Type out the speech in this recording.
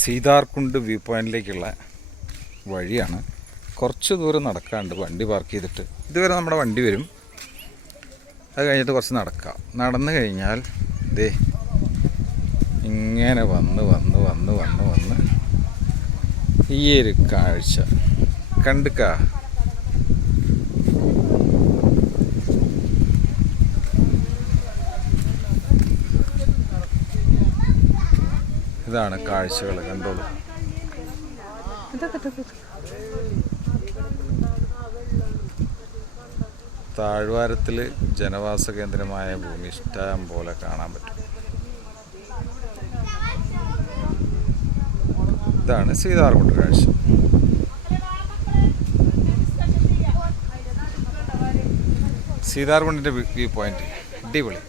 Seetharkund view പോയിന്റിലേക്കുള്ള വഴിയാണ്. കുറച്ച് ദൂരം നടക്കാണ്ട് വണ്ടി പാർക്ക് ചെയ്തിട്ട് ഇതുവരെ നമ്മുടെ വണ്ടി വരും. അത് കഴിഞ്ഞിട്ട് കുറച്ച് നടക്കാം. നടന്നു കഴിഞ്ഞാൽ ദേ ഇങ്ങനെ വന്ന് വന്ന് വന്ന് വന്ന് വന്ന് ഈ ഒരു കാഴ്ച കണ്ടുക്കാ. ഇതാണ് കാഴ്ചകൾ, കണ്ടോളൂ. താഴ്വാരത്തിൽ ജനവാസ കേന്ദ്രമായ ഭൂമി ഇഷ്ടം പോലെ കാണാൻ പറ്റും. ഇതാണ് സീതാർകുണ്ട് കാഴ്ച. സീതാർകുണ്ടിൻ്റെ വ്യൂ പോയിന്റ് അടിപൊളി.